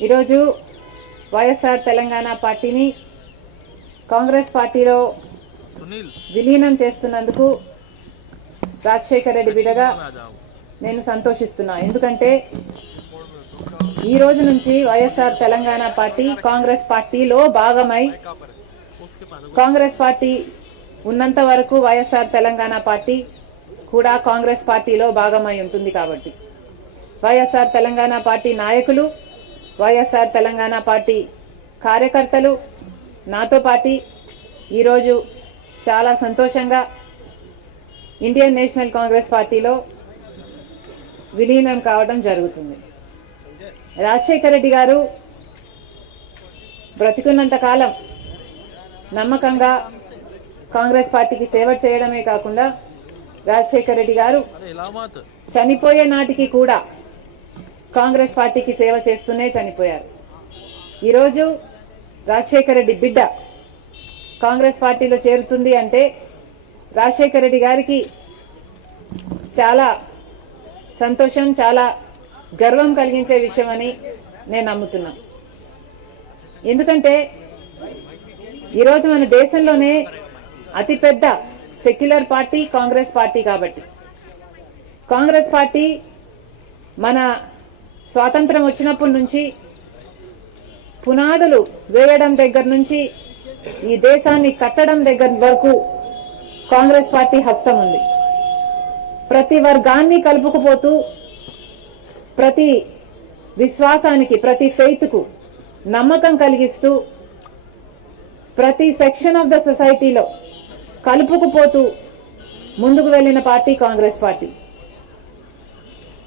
ఈరోజు వైఎస్ఆర్ తెలంగాణ పార్టీని కాంగ్రెస్ పార్టీలో విలీనం చేస్తున్నందుకు రాజశేఖర రెడ్డి బిడగా నేను సంతోషిస్తున్నా. ఎందుకంటే ఈ రోజు నుంచి వైఎస్ఆర్ తెలంగాణ పార్టీ కాంగ్రెస్ పార్టీలో భాగమై కాంగ్రెస్ పార్టీ ఉన్నంత వరకు వైఎస్ఆర్ తెలంగాణ పార్టీ కూడా కాంగ్రెస్ పార్టీలో భాగమై ఉంటుంది కాబట్టి. వైఎస్ఆర్ తెలంగాణ పార్టీ నాయకులు వైఎస్ఆర్ తెలంగాణ పార్టీ కార్యకర్తలు నాతో పాటి ఈరోజు చాలా సంతోషంగా ఇండియన్ నేషనల్ కాంగ్రెస్ పార్టీలో విలీనం కావడం జరుగుతుంది. రాజశేఖర రెడ్డి గారు బ్రతికున్నంత కాలం నమ్మకంగా కాంగ్రెస్ పార్టీకి సేవ చేయడమే కాకుండా రాజశేఖర రెడ్డి గారు చనిపోయే నాటికి కూడా కాంగ్రెస్ పార్టీకి సేవ చేస్తూనే చనిపోయారు. ఈరోజు రాజశేఖర రెడ్డి బిడ్డ కాంగ్రెస్ పార్టీలో చేరుతుంది అంటే రాజశేఖర రెడ్డి గారికి చాలా సంతోషం చాలా గర్వం కలిగించే విషయం అని నేను నమ్ముతున్నా. ఎందుకంటే ఈరోజు మన దేశంలోనే అతిపెద్ద సెక్యులర్ పార్టీ కాంగ్రెస్ పార్టీ కాబట్టి. కాంగ్రెస్ పార్టీ మన స్వాతంత్రం వచ్చినప్పటి నుంచి పునాదులు వేయడం దగ్గర నుంచి ఈ దేశాన్ని కట్టడం దగ్గర వరకు కాంగ్రెస్ పార్టీ హస్తం ఉంది. ప్రతి వర్గాన్ని కలుపుకుపోతూ ప్రతి విశ్వాసానికి ప్రతి ఫెయిత్కు నమ్మకం కలిగిస్తూ ప్రతి సెక్షన్ ఆఫ్ ద సొసైటీలో కలుపుకుపోతూ ముందుకు వెళ్ళిన party Congress party.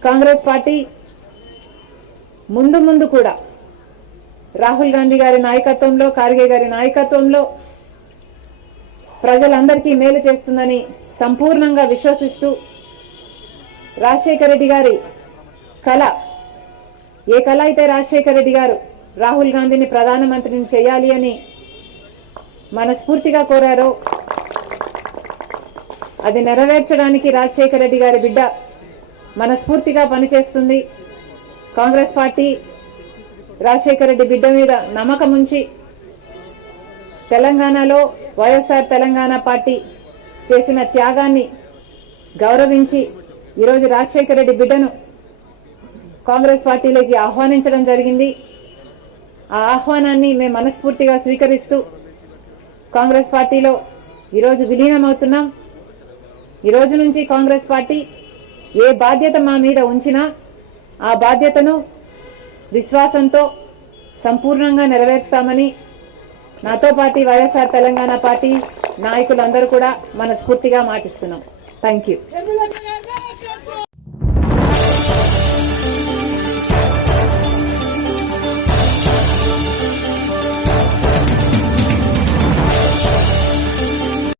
Congress party ముందు ముందు కూడా రాహుల్ గాంధీ గారి నాయకత్వంలో ఖార్గే గారి నాయకత్వంలో ప్రజలందరికీ మేలు చేస్తుందని సంపూర్ణంగా విశ్వసిస్తూ రాజశేఖర రెడ్డి గారి కళ. ఏ కళ అయితే రాజశేఖర రెడ్డి గారు రాహుల్ గాంధీని ప్రధానమంత్రిని చేయాలి అని మనస్ఫూర్తిగా కోరారో అది నెరవేర్చడానికి రాజశేఖర రెడ్డి గారి బిడ్డ మనస్ఫూర్తిగా పనిచేస్తుంది. కాంగ్రెస్ పార్టీ రాజశేఖర రెడ్డి బిడ్డ మీద నమ్మకం ఉంచి తెలంగాణలో వైఎస్ఆర్ తెలంగాణ పార్టీ చేసిన త్యాగాన్ని గౌరవించి ఈరోజు రాజశేఖర రెడ్డి బిడ్డను కాంగ్రెస్ పార్టీలోకి ఆహ్వానించడం జరిగింది. ఆ ఆహ్వానాన్ని మేము మనస్ఫూర్తిగా స్వీకరిస్తూ కాంగ్రెస్ పార్టీలో ఈరోజు విలీనమవుతున్నాం. ఈ రోజు నుంచి కాంగ్రెస్ పార్టీ ఏ బాధ్యత మా మీద ఉంచినా ఆ బాధ్యతను విశ్వాసంతో సంపూర్ణంగా నెరవేర్స్తామని నాతో పాటు వైఎస్ఆర్ తెలంగాణ పార్టీ నాయకులందరూ కూడా మనస్ఫూర్తిగా మాటిస్తున్నాం. Thank you